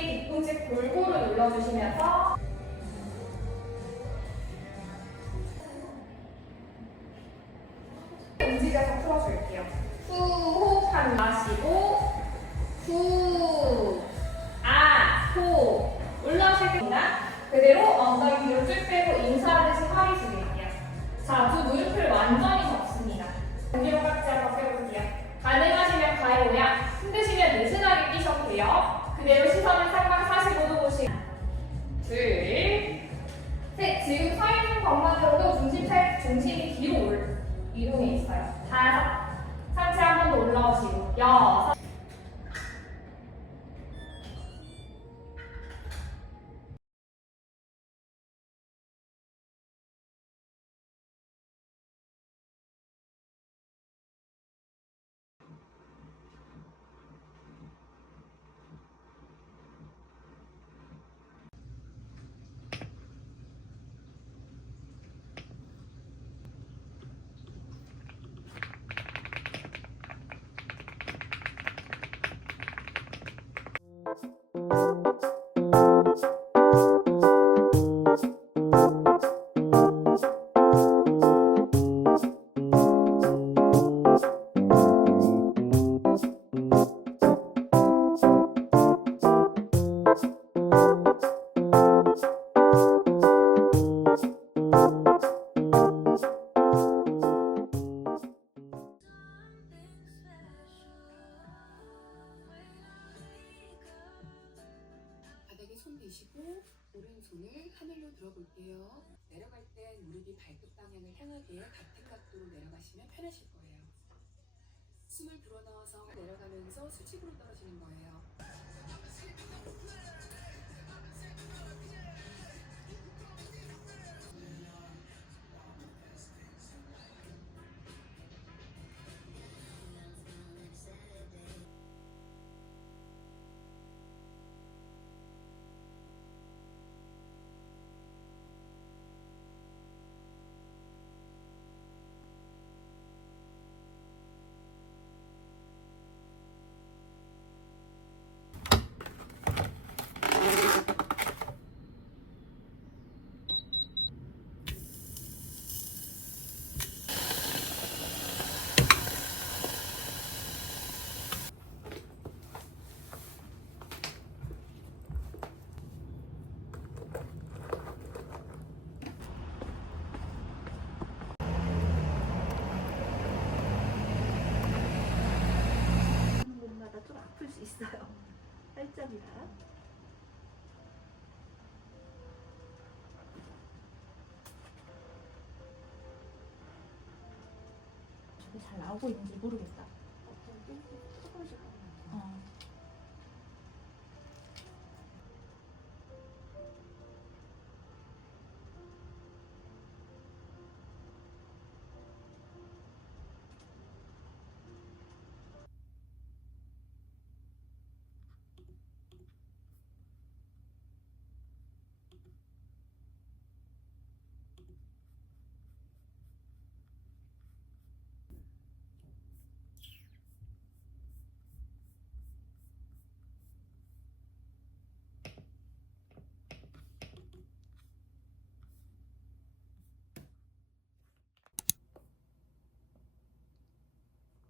뒤꿈치 골고루 눌러주시면서 움직여서 풀어줄게요. 후, 호흡 한 마시고 후, 아, 호 올라오실 때나 그대로 엉덩이 뒤로 쭉 빼고 인사하듯이 허리 숙일게요. 자, 두 무릎을 완전히 접습니다. 등뒤로 깍지 한번 펴볼게요. 가능하시면 가해 모양, 힘드시면 느슨하게 끼셔도 돼요. 그대로 시선을 상방 45도 보시고 둘, 셋. 지금 서 있는 것만으로도 중심이 뒤로 이동해 있어요. 다섯, 상체 한 번 더 올라오시고 여섯. 내쉬고 오른손을 하늘로 들어볼게요. 내려갈 땐 무릎이 발끝 방향을 향하게 같은 각도로 내려가시면 편하실 거예요. 숨을 불어넣어서 내려가면서 수직으로 떨어지는 거예요. 좀 아플 수 있어요. 살짝이라. 저게 잘 나오고 있는지 모르겠다. 조금씩.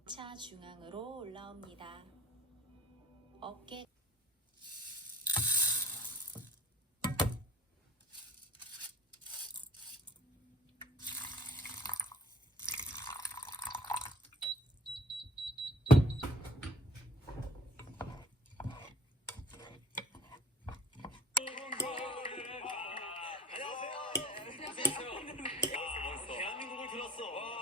차 중앙으로 올라옵니다. 어깨 대한민국을 들었어. 와.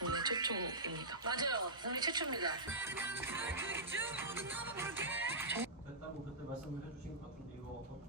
국내 최초입니다. 맞아요. 국내 최초입니다. 됐다고 그때 말씀을 해주신 것 같은데 이거 어떤?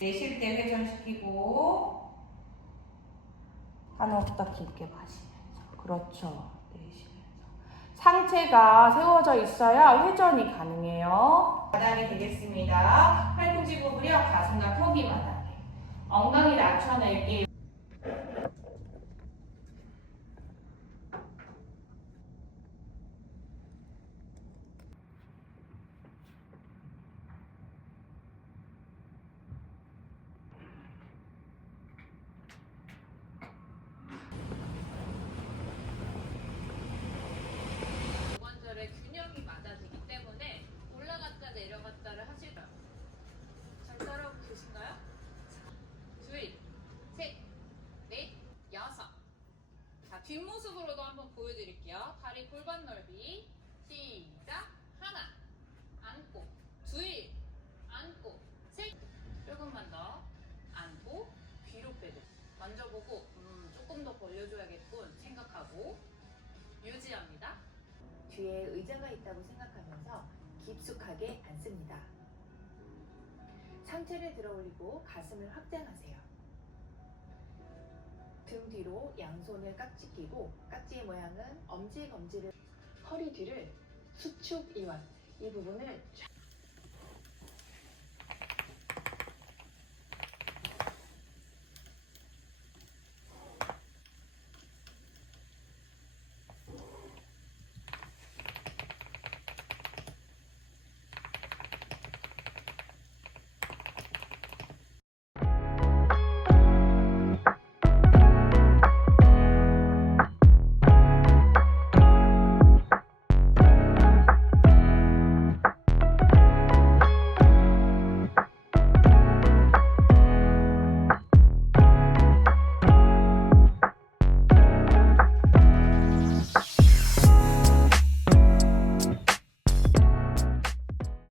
내쉴 때 회전시키고 한호흡 깊게 마시면서 그렇죠. 내쉬면서 상체가 세워져 있어야 회전이 가능해요. 바닥이 되겠습니다. 팔꿈치 구부려 가슴과 턱이 바닥에 엉덩이 낮춰낼게요. 관절의 균형이 맞아지기 때문에 올라갔다 내려갔다를 하시고요. 잘 따라오고 계신가요? 둘, 셋, 넷, 여섯. 자, 뒷모습으로도 한번 보여드릴게요. 다리 골반 넓이. 시작. 하나, 안고, 둘, 안고, 셋. 조금만 더. 안고, 뒤로 빼고. 만져보고, 조금 더 벌려줘야겠군 생각하고 유지합니다. 뒤에 의자가 있다고 생각하면서 깊숙하게 앉습니다. 상체를 들어 올리고 가슴을 확장하세요. 등 뒤로 양손을 깍지 끼고 깍지의 모양은 엄지검지를 허리 뒤를 수축 이완 이 부분을